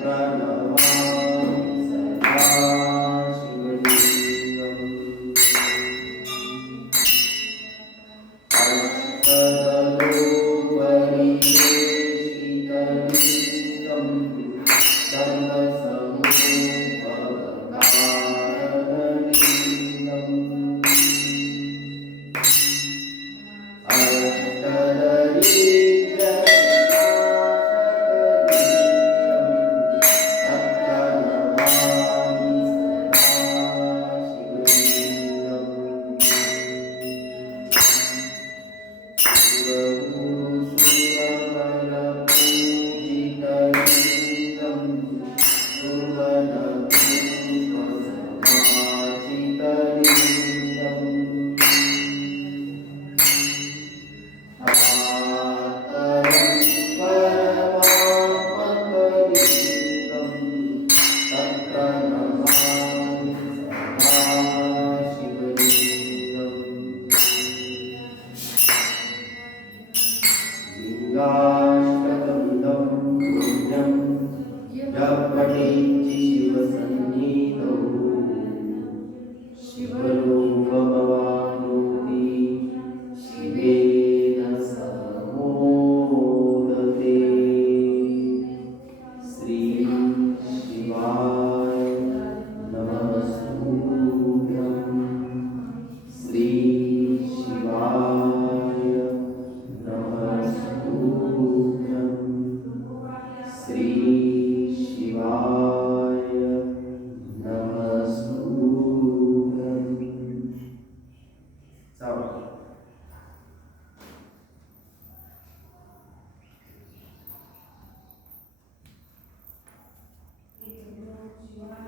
Brahma Amém. Oh. So